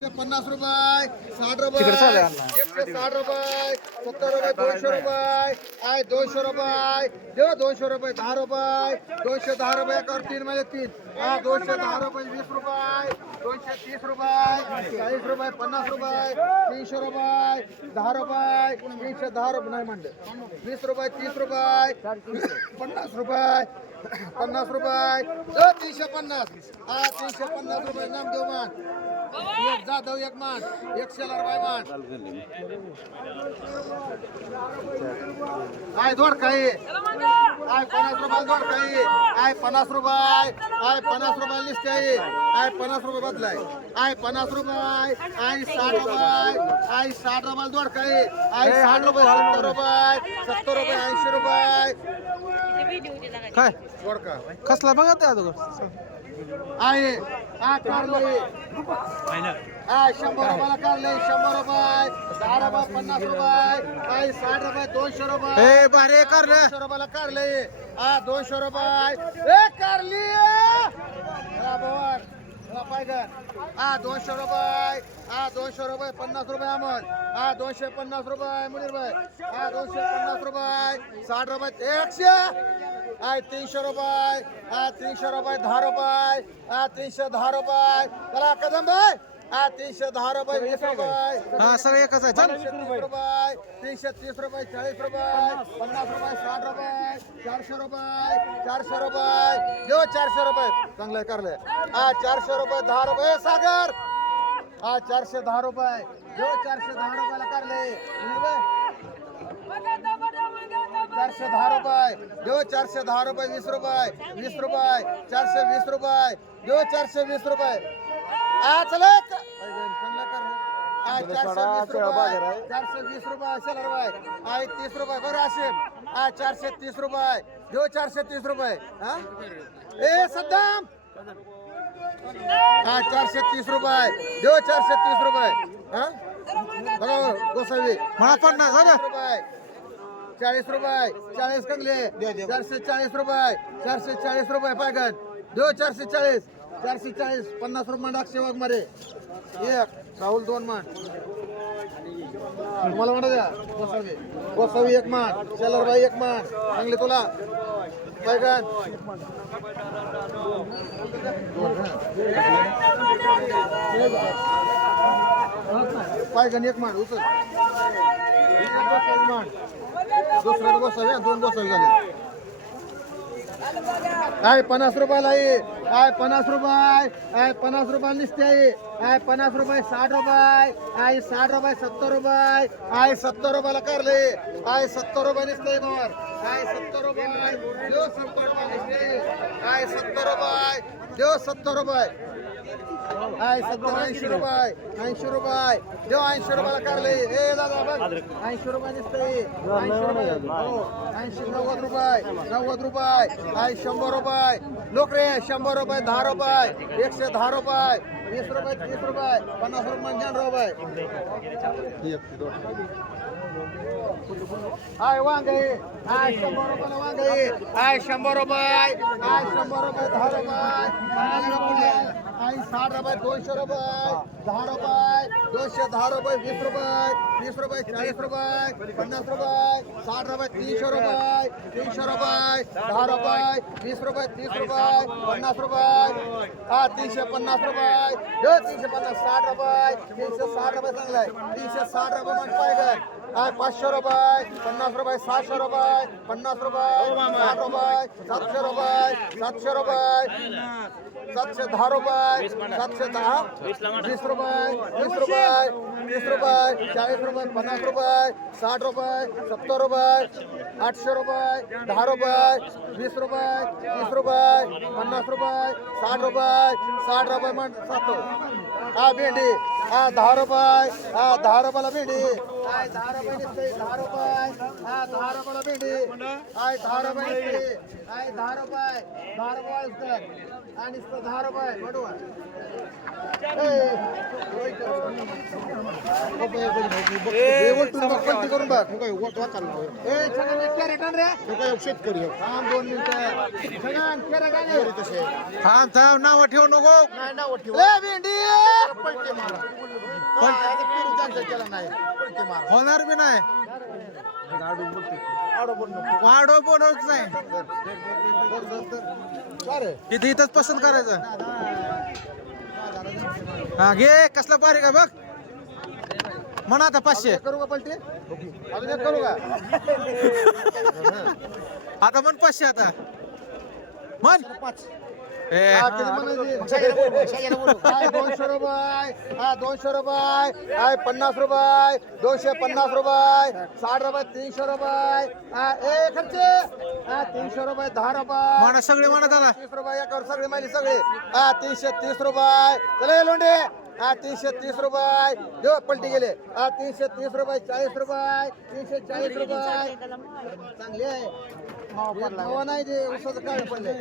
50 रुपये 60 रुपये 160 रुपये 70 रुपये 200 रुपये आहे 200 रुपये देव 200 रुपये 10 रुपये 210 रुपये कर 3 मध्ये 3 हा 210 रुपये 20 रुपये 230 रुपये 40 रुपये 50 रुपये 300 रुपये 10 रुपये 310 रुपये नाही म्हणले 20 रुपये 30 रुपये 50 रुपये 50 रुपये 350 हा 350 रुपये नाम देव मान एक जाधव एक मान एक शेलार बाय मान आय दोड काही आय 50 रुपये दोड काही आय 50 रुपये आय 50 रुपये लिस्ट आहे आय 50 रुपये बदलाय आय 50 रुपये आय 60 रुपये आय 60 रुपये दोड काही आय 60 रुपये 70 रुपये 70 रुपये 80 रुपये काय दोड का कसला बघा त्या अगोदर आहे हा कारले हा 100 रुपयाला कारले 100 रुपये 10 रुपये 50 रुपये काही 60 रुपये 200 रुपये ए बारे कर रे 200 रुपयाला कारले हा 200 रुपये ए कारली हा बोर हा पायगर हा 200 रुपये हा 200 रुपये 50 रुपये अमोल हा 250 रुपये मुनीर भाई हा 250 रुपये 60 रुपये 100 आय 300 रुपये हा 300 रुपये 10 रुपये हा 310 रुपये चला कदम भाई हा 310 रुपये 20 रुपये हा सगळे एकच आहे चल 330 रुपये 330 रुपये 40 रुपये 50 रुपये 60 रुपये 400 रुपये 400 रुपये देऊ 400 रुपये चांगलं करले हा 400 रुपये 10 रुपये सागर हा 410 रुपये देऊ 410 रुपयाला करले 410 रुपये देऊ 410 रुपये 20 रुपये 20 रुपये 420 रुपये देऊ 420 रुपये आ चला चांगला करले आ 420 रुपये 420 रुपये शेलार रुपये आ 30 रुपये बरं आशिम आ 430 रुपये देऊ 430 रुपये हा ए सद्दाम हा 430 रुपये देऊ 430 रुपये हा बघा गोसावी मला 50 रुपये 40 रुपये 40 कंगले 440 रुपये 440 रुपये पायगन देऊ 440 440 50 रुपये डाक सेवक मध्ये एक राहुल 2 मान मला म्हणा द्या गोसावी गोसावी 1 मान शेलारबाई 1 मान चांगले तुला पायगन पायगन 1 मान उचल मान दुसऱ्या गोसावी 2 गोसावी झाले आय 50 रुपयाला आहे आय 50 रुपये आय 50 रुपये निसते आहे आय 50 रुपये 60 रुपये आय 60 रुपये 70 रुपये आय 70 रुपयाला करले आय 70 रुपये निसते मोर आय 70 रुपये देव 70 रुपये निसते आय 70 रुपये देव 70 रुपये आय 70 80 रुपये 80 रुपये देव 80 रुपयाला करले ए दादा बघ 80 रुपये निसते 80 रुपये हो 80 90 रुपये 90 रुपये आय 100 रुपये लोक रे 100 रुपये 10 रुपये 110 रुपये 20 रुपये 30 रुपये 50 रुपये 95 रुपये आय वांगे आय 100 रुपयाला वांगे आय 100 रुपये आय 100 रुपये 10 रुपये आय 60 रुपये 200 रुपये 10 रुपये 210 रुपये 20 रुपये 30 रुपये 40 रुपये 50 रुपये 60 रुपये 300 रुपये 300 रुपये 10 रुपये 20 रुपये 30 रुपये 50 रुपये हा 350 रुपये 350 60 रुपये 360 रुपये चांगला आहे 360 रुपये म्हणजे पाहिजे आय 500 रुपये 50 रुपये 600 रुपये 50 रुपये 60 रुपये 700 रुपये 700 रुपये 710 रुपये 710 20 रुपये 30 रुपये 30 रुपये 40 रुपये 50 रुपये 60 रुपये 70 रुपये 800 रुपये 10 रुपये 20 रुपये 30 रुपये 50 रुपये 60 रुपये 60 रुपये म्हण 7 हा भेंडी हा 10 रुपये हा 10 रुपयाला भेंडी आय 10 रुपये निघते 10 रुपये हा 10 रुपयाला भेंडी आय 10 रुपये निघते आय 10 रुपये 10 रुपये असतात आणि 10 रुपये बडवा पलटी करून बघ ए छगन एक कॅरेट आण रे शेतकरी थांब 2 मिनिटं छगन कॅरेट आण तसे थांब थांब नाव ठेवू नको. नाही नाव ठेव ए भेंडी पलटी मारा पेरू त्यांचा केला नाही पलटी मारा होणार बी नाही. वाढव बोलवच नाही. इथे इथंच पसंत करायचं. हा घे कसला बारीक आहे बघ. म्हणा आता 500 करू का पलटी अजून एक करू का आता म्हण 500 आता म्हण. 5 ए किती म्हणायची 200 रुपये 200 रुपये 50 रुपये 250 रुपये 60 रुपये 300 रुपये ए खर्चे 300 रुपये 10 रुपये म्हणा सगळे म्हणा त्याला. 30 रुपये एकावर सगळे माहिती सगळे 330 रुपये चला लोंडे 330 रुपये देव पलटी गेले 330 रुपये 40 रुपये 340 रुपये चांगले आहे नवा नाही ते उसाचं काळ पडले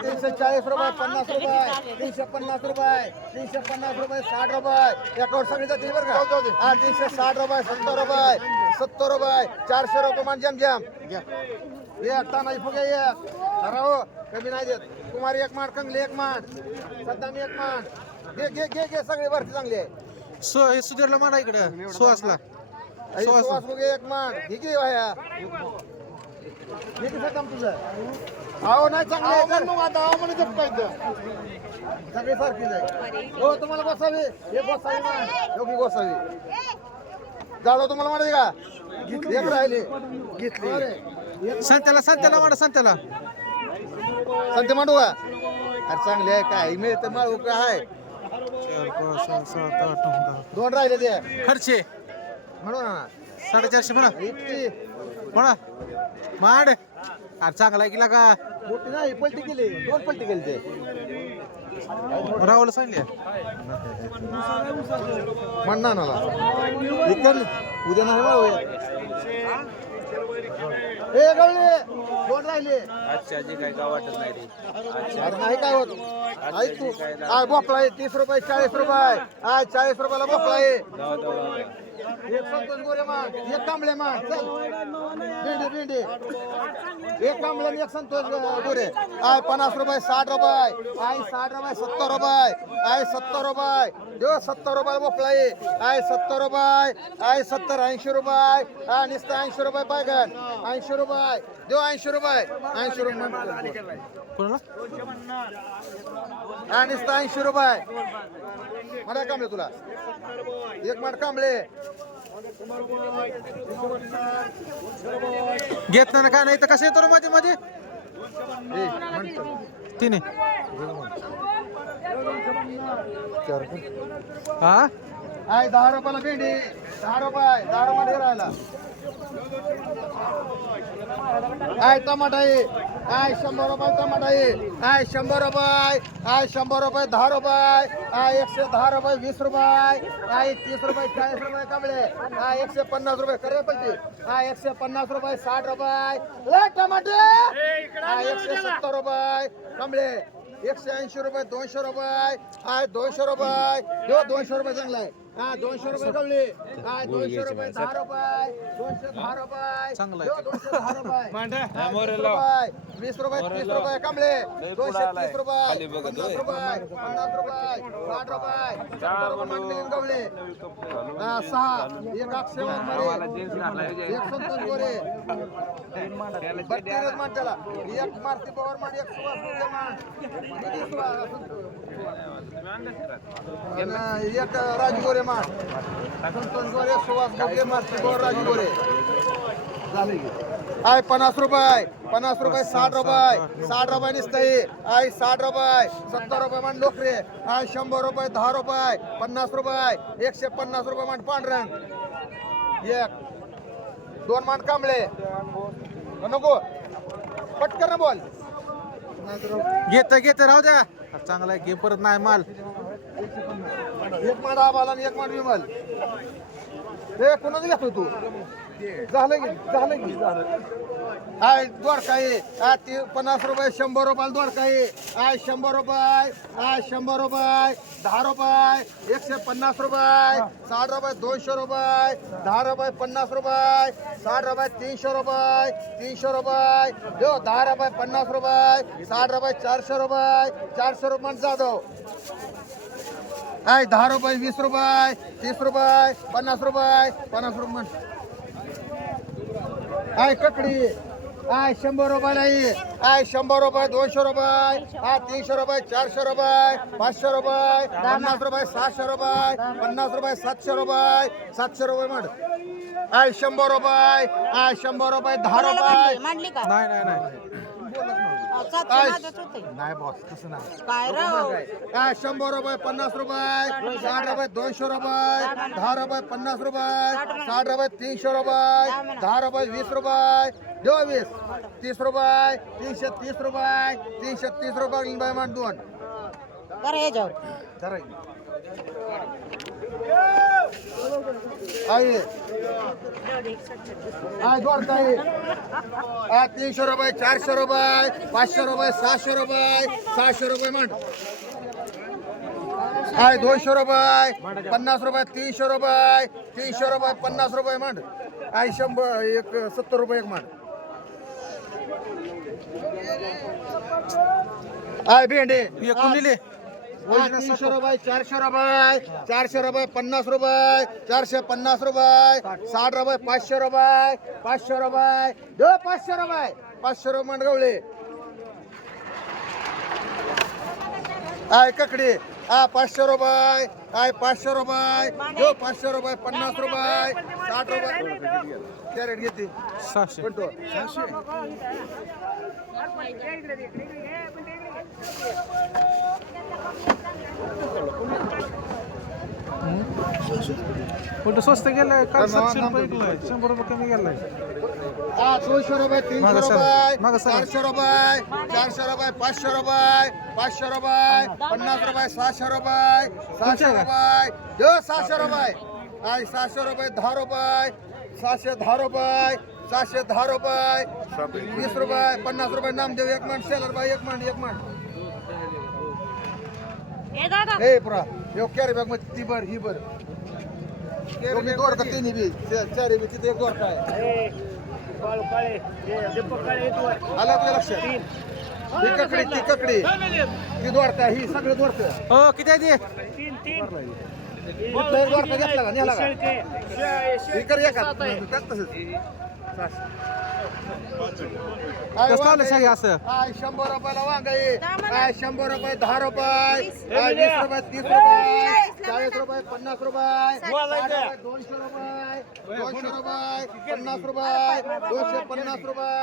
340 रुपये 50 रुपये 350 रुपये 350 रुपये 60 रुपये एकावर सगळी जातील बरं का 360 रुपये 70 रुपये 70 रुपये 400 रुपये मान जम जम एक ताना फुगे एक खरा हो कमी नाही देत कुमारी एक मांड कंगली एक मांड सद्दाम एक मांड घे घे घे घे सगळे वरती चांगली आहे हे सुधीरला म्हणा इकडं सुहासला. सुवास फुगे एक मांड घे घे वाया किती सद्दाम तुझं आहो नाही चांगले आता आहो म्हणे पाहिजे सगळे सारखी जाईल हो तुम्हाला गोसावी हे गोसावी मान योगी गोसावी जाळो तुम्हाला म्हणाले का एक राहिले घेतले संत्याला म्हणा संत्याला. संते मांडू का अरे चांगले आहे काय मिळतं माळू काय 4 5 6 7 8 9 दोन राहिले ते खर्चे म्हणू ना 450 म्हणा इतकी म्हणा मांड. अरे चांगला आहे की का मोठी नाही पलटी केली 2 पलटी केली ते राहुल सांगले. म्हणणार ना इकडे उद्या नाही माळू हे गवळे 2 राहिले आजची काय गाव वाटत नाही रे. अरे नाही काय होत ऐक तू भोपळा आहे 30 रुपये 40 रुपये 40 रुपयाला भोपळा आहे एक संतोष गोरे मान एक कांबळे मान चल भेंडी भेंडी एक कांबळे आणि एक संतोष गोरे 50 रुपये 60 रुपये 60 रुपये 70 रुपये 70 रुपये देव 70 रुपये भोपळा आहे 70 रुपये 70 80 रुपये नुसतं 80 रुपये पायगन 80 रुपये देव 80 रुपये 80 रुपये कोणाला नुसतं 80 रुपये मला कांबळे तुला एक माठ कांबळे घेत ना काय नाही तर कसं येतो रे मध्ये मध्ये तिने हा 10 रुपयाला भेंडी 10 रुपये 10 रुपये राहिला टमाटा आहे 100 रुपये टमाटा आहे 100 रुपये 100 रुपये 10 रुपये 110 रुपये 20 रुपये 30 रुपये 40 रुपये कांबळे 150 रुपये करे पैसे 150 रुपये 60 रुपये टमाटे 170 रुपये कांबळे 180 रुपये 200 रुपये 200 रुपये 200 रुपये चांगला आहे 200 रुपये कवळे 200 रुपये 10 रुपये 210 रुपये चांगला 210 रुपये 20 रुपये 30 रुपये कमळे 230 रुपये 50 रुपये 50 रुपये 60 रुपये 70 रुपये मिळून कवळे 6 एक अक्षय एक संतोष गोरे 32 मान त्याला एक मारुती पवार मान एक सुभाष गोरे मान एक राजू गोरे मान संतोष गोरे सुभाष गोरे मारुती पवार राजू गोरे झाले 50 रुपये 50 रुपये 60 रुपये 60 रुपये निसतई 60 रुपये 70 रुपये मान लोकरे 100 रुपये 10 रुपये 50 रुपये 150 रुपये मान पांढरंग एक 2 मान कांबळे नको पटकन ना बोल घेत राहू द्या. चांगला आहे घे परत नाही माल. एक मान आबाला आणि एक मान विमल हे कोणाचं घेतो तू झालं की आय दोडका आहे ती 50 रुपये 100 रुपयाला दोडका आहे आय 100 रुपये आय 100 रुपये 10 रुपये 150 रुपये 60 रुपये 200 रुपये 10 रुपये 50 रुपये 60 रुपये 300 रुपये 300 रुपये देऊ 10 रुपये 50 रुपये 60 रुपये 400 रुपये 400 रुपये जाधव आय 10 रुपये 20 रुपये 30 रुपये 50 रुपये 50 रुपये आय ककडी आय 100 रुपये नाही आय 100 रुपये 200 रुपये 300 रुपये 400 रुपये 500 रुपये 50 रुपये 600 रुपये 50 रुपये 700 रुपये 700 रुपये म्हण आय 100 रुपये आय 100 रुपये 10 रुपये मांडली का नाही नाही नाही नाही बॉस तसं नाही काय राव काय 100 रुपये 50 रुपये 60 रुपये 200 रुपये 10 रुपये 50 रुपये 60 रुपये 300 रुपये 10 रुपये 20 रुपये 20 30 रुपये 330 रुपये 330 रुपये बाय मान दोन कर हे जाऊ आहे जोडता आहे 300 रुपये 400 रुपये 500 रुपये 600 रुपये 700 रुपये म्हण आहे 200 रुपये 50 रुपये 300 रुपये 300 रुपये 50 रुपये म्हण आहे 100 एक 70 रुपये एक म्हण आहे भेंडे एकूण दिले 300 रुपये 400 रुपये 400 रुपये 50 रुपये 450 रुपये 60 रुपये 500 रुपये 500 रुपये दो 500 रुपये 500 रुपये मंडगवळे आय ककडी 500 रुपये आय 500 रुपये दो 500 रुपये 50 रुपये 60 रुपये कॅरेट घेते 600 कोणतो कुठं स्वस्त गेलाय काल 700 रुपये गेलाय 100 रुपये कमी गेलाय 200 रुपये 300 मागं सर, रुपये मागं सर. 400 रुपये 400 रुपये 500 रुपये 500 रुपये 50 रुपये 600 रुपये 700 रुपये दो 700 रुपये आय 700 रुपये 10 रुपये 710 रुपये 710 रुपये 20 रुपये 50 रुपये नामदेव एक मन सेलर बाई एक मन ए दादा ए पुरा यो कॅरी बॅग मध्ये ती बर ही बर मी दोडका तिन्ही बी चारी बी तिथे एक दोडका आहे आला आपल्या लक्षात ती ककडी ती दोडका ही सगळे दोडक हो किती आहे कुठला एक दोडका घेतला का नेला का ही कर एका टाक तसंच कसं आलं सांग असं आय 100 रुपयाला वांग आहे आय 100 रुपये 10 रुपये आय 20 रुपये 30 रुपये 40 रुपये 50 रुपये 200 रुपये 200 रुपये 50 रुपये 250 रुपये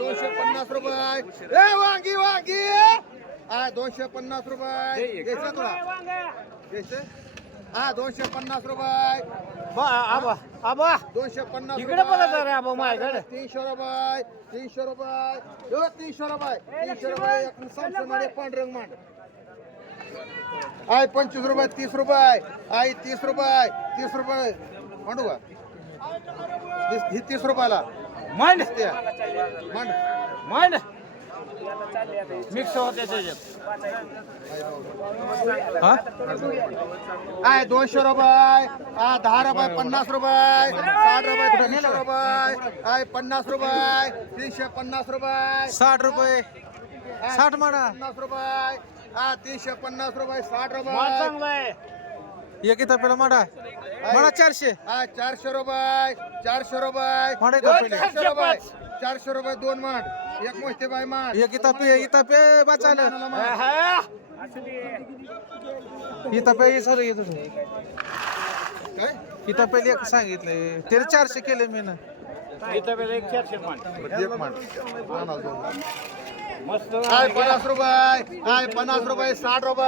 250 रुपये ए वांगी आय 250 रुपये घ्यायचं तुला घ्यायचं 250 रुपये आबा आबा 250 इकडे बघा जरा आबा माझ्याकडे 300 रुपये 300 रुपये 300 रुपये 300 रुपये संसमध्ये पांढरंग मांड आय 25 रुपये 30 रुपये आय 30 रुपये मांडू का ही 30 रुपयाला मांड मांड मिक्स होते त्याच्यात हा आय 200 रुपये 10 रुपये 50 रुपये 60 रुपये 300 रुपये आय 50 रुपये 350 रुपये 60 रुपये 60 म्हणा 50 रुपये 350 रुपये 60 माल रुपये चांगला आहे एक इथं पेला म्हणा 400 400 रुपये 400 रुपये मांड येतो पहिले. 400 रुपये 400 रुपये दोन माठ एक मोठे बाय माठ एक इथं पे बचाल इथं पे सर येतो काय इथं पहिले एक सांगितलंय त्याला 400 केले मी ना इथं वेळ एक 400 मांड एक माठ मस्त आय 50 रुपये आय 50 रुपये 60 रुपये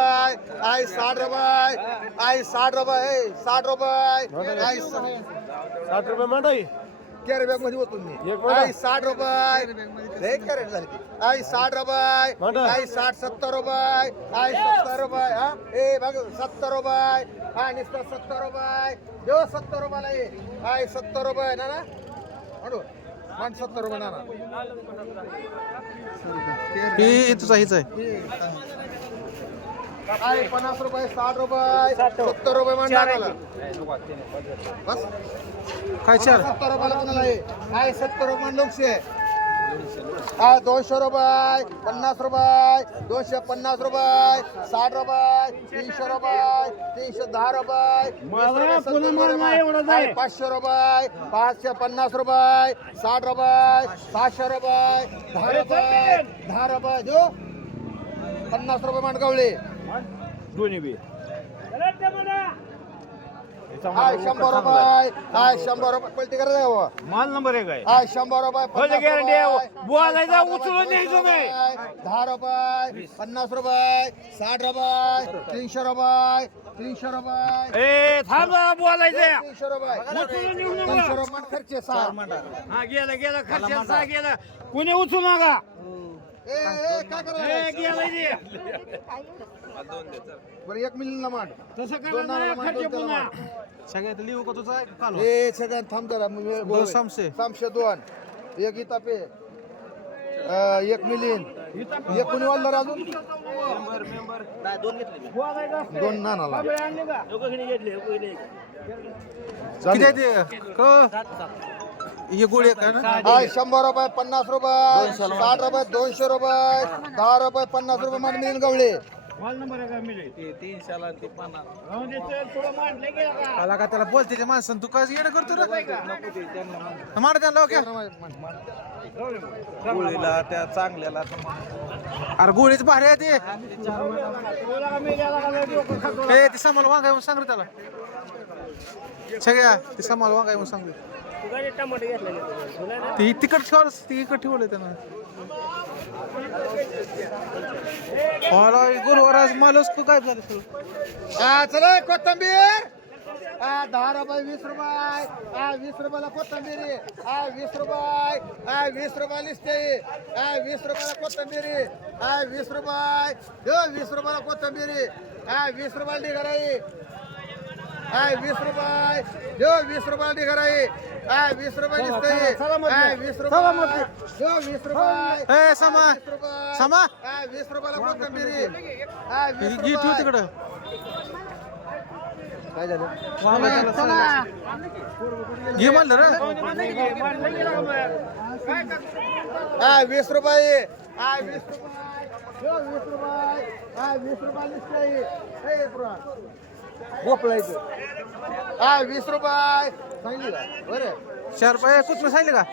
आय 60 रुपये आय 60 रुपये 60 रुपये आय 60 रुपये मांड कॅरी बॅग मध्ये होतो मी एक मिनिट. आय 60 रुपये लय कॅरेट झाली ती. आय 60 रुपये मांडा. आय 60 70 रुपये आय 70 रुपये हा ए बघ 70 रुपये हा नुसतं 70 रुपये देऊ 70 रुपयाला ये हाय 70 रुपये ना म्हणू पण 70 रुपये ना हे तुझा हीच आहे हाय 50 रुपये 60 रुपये 70 रुपये म्हणणार बस काय चार 70 रुपयाला कोणाला आहे हाय 70 रुपये लोकशे हा 200 रुपये 50 रुपये 250 रुपये 60 रुपये 300 रुपये 310 रुपये 500 रुपये 550 रुपये 60 रुपये 700 रुपये 10 रुपये 10 रुपये देऊ 50 रुपये मांडगवळे दोन्ही बी हाय 100 रुपये हाय 100 रुपये पलटी करा द्यावं माल नंबर 1 आहे हाय 100 रुपये फुल गॅरंटी आहे बोलायचा उचलून न्यायचं नाही 10 रुपये 50 रुपये 60 रुपये 300 रुपये 300 रुपये ए थांब जरा बोलायचं 300 रुपये 300 रुपये खर्च 6 हा गेलं खर्च गेलं कुणी उचलू नका काय करा गेलं बरं 1 मिलियनला मांड तसं करा खर्च पुन्हा सगळ्यात लिहू का तुझा काल हे सगळ्यात थांब जरा दोन सामसे. सामशे 2 एक इतापे 1 मिलियन एक कुणी वाढलं अजून दोन नानाला किती आहे ते हे गोळी आहे का ना हाय 100 रुपये 50 रुपये 60 रुपये 200 रुपये 10 रुपये 50 रुपये मान मिळून गवळे माल नंबर 1 मिळेल ते 300 ला ते 50 थोडं मांडले गेलं का त्याला का त्याला बोलते ते माणसं तू काय येणं करतो रे मार त्यांना ओके गोळीला त्या चांगल्याला अरे गोळीच भारी आहे ते ए ते सामाल वांगाय म्हणून सांग रे त्याला सगळ्या ते सामाल वांगाय म्हणून सांग रे ती तिकट ठेवा ती इकट ठेवलंय त्यानं गुरुवार आज मालच काय झालं सगळं चला कोथंबीर 10 रुपये 20 रुपये 20 रुपयाला कोथंबीर 20 रुपये 20 रुपये लिस्ते 20 रुपयाला कोथंबीर 20 रुपये 20 रुपयाला कोथंबीर 20 रुपयाला ढिगाराई 20 रुपये 20 रुपयाला ढिगाराई 20 रुपये लिस्ते 20 रुपये 20 रुपये ए समा समा 20 रुपयाला कोथंबीर जी ठेव तिकडं काय झालं घे म्हणलं रे 20 रुपये 20 रुपये 20 रुपये लिस्ट गोपळायचं 20 रुपये सांगितली का बरं 4 रुपये कुठलं सांगितलं का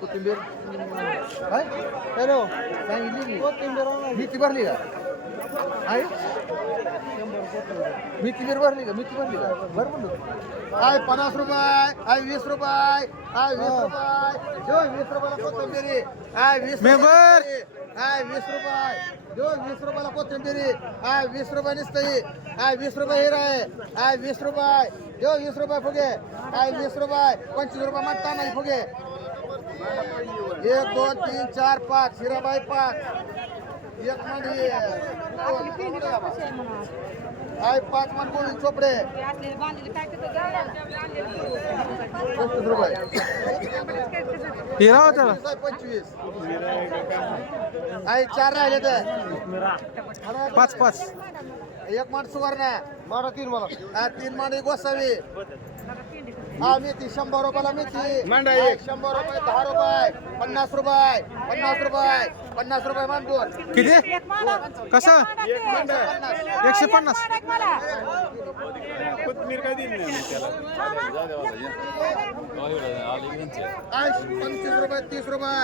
कोथिंबीर काय हॅलो सांगितली कोथिंबीर मिठी भरली का आहे मिठी भरली का भर म्हणतो 50 रुपये 20 रुपये 20 रुपये 20 रुपयाला कोथिंबीर 20 मेंबर 20 रुपये 20 रुपयाला कोथिंबीर 20 रुपये निसतई 20 रुपये हिरा आहे 20 रुपये 20 रुपये फुगे 20 रुपये 25 रुपये म्हणता नाही फुगे 1 2 3 4 5 हिराबाई 5 एक मंडी 5 मन गोळी चोपडे 25 रुपये हिरा होता 25 4 राहिले तर 5 एक माठ सुवर्ण मारा 3 मला 3 मांडी गोसावी मेथी 100 रुपयाला मेथी 100 रुपये 10 रुपये 50 रुपये 50 रुपये 50 रुपये मांडून किती कसं 150 कोथमीर काय दिली नाही त्याला 25 रुपये 30 रुपये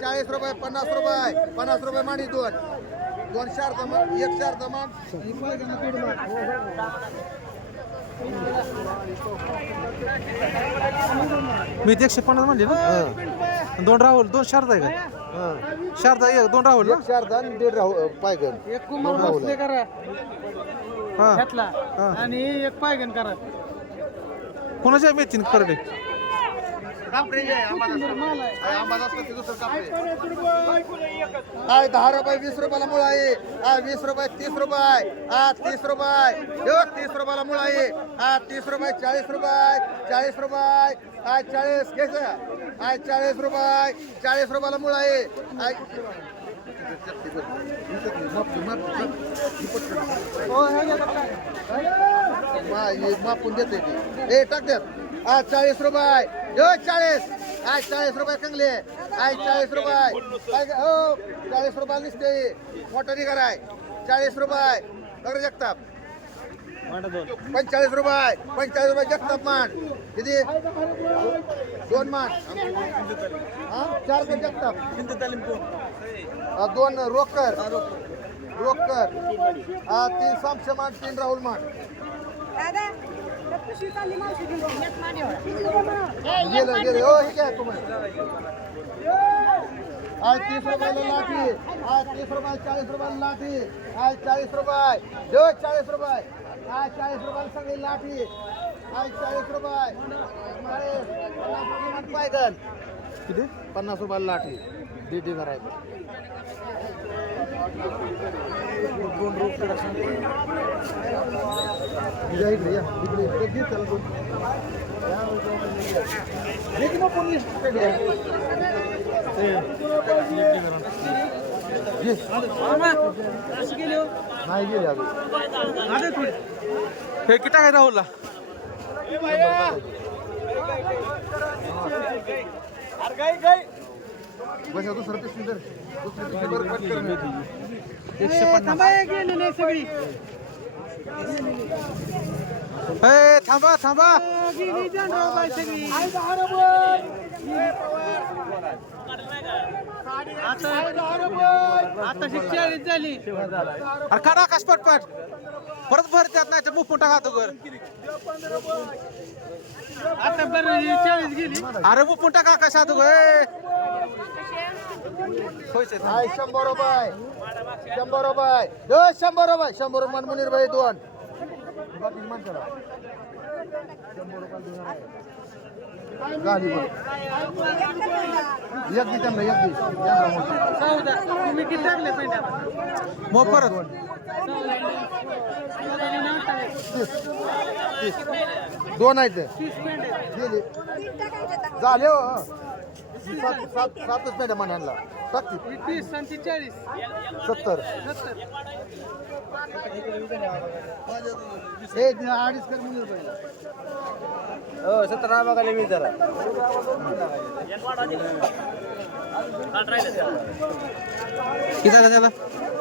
40 रुपये 50 रुपये 50 रुपये मांडी 2 4 दमान 1 4 दमान मी ते 150 म्हणजे ना 2 राहुल 2 शारदा आहे का शारदा 2 राहुल ना 1 4 दन 1.5 राहू पायगन एक कुमार बसले करा हा घेतला आणि एक पायगन करा कोणाच्या मेथीन करडे कापरे जे आंबा असतं ते दुसरं कापरे आहे 10 रुपये 20 रुपयाला मुळा आहे 20 रुपये 30 रुपये 30 रुपये 30 रुपयाला मुळा आहे 30 रुपये 40 रुपये 40 रुपये 40 घ्यायचं 40 रुपये 40 रुपयाला मुळा आहे मापून देते ए टाक देत 40 रुपये 40 रुपये कंगले 40 रुपये हो 40 रुपये निसते मोठा निघार आहे 40 रुपये नगर जगताप 45 रुपये जगताप मान किती 2 मान 4 का जगताप 2 रोकर 3 सामशे मान 3 राहुल मान गेलं हो हे काय तुम्ही 30 रुपयाला लाठी 30 रुपये 40 रुपयाला लाठी 40 रुपये 40 रुपये 40 रुपयाला सगळी लाठी 40 रुपये 50 पायगल किती 50 रुपयाला लाठी दीदी करायचं 2 रोप इकडे या इकडे चला 2 नाही गेले अजून हे किती आहे राहुलला बस दुसरं पिशवी तर दुसरी पिशवी बरं कट कर 150 सगळी थांबा थांबा आता 40 झाली अरे काढा आकाश पटपट परत भरत्यात नाही तर मुफून टाका तो घर आता बरं 40 गेली अरे मुफून टाका आकाश तो घर 100 रुपये 100 रुपये 100 रुपये 100 रुपये मुनीर भाई 2 बाकी मन करा 100 रुपये गाडी एक दी त्यांना एक दी तुम्ही किती टाकले पेंटा मग परत 2 आहेत गेली झाले हो 7च पेंड्या म्हणाला टाकते 30 आणि 40 70 एक 2.5 कर मुनीर भाई हो 17 बघायला मी जरा किती झालं त्याला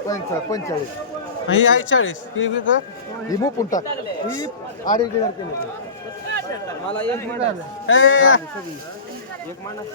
45 ही आहे 40 ही ही मुपून टाक ही 2.5 डिनर केले मला एक मिनिट ए एक माणूस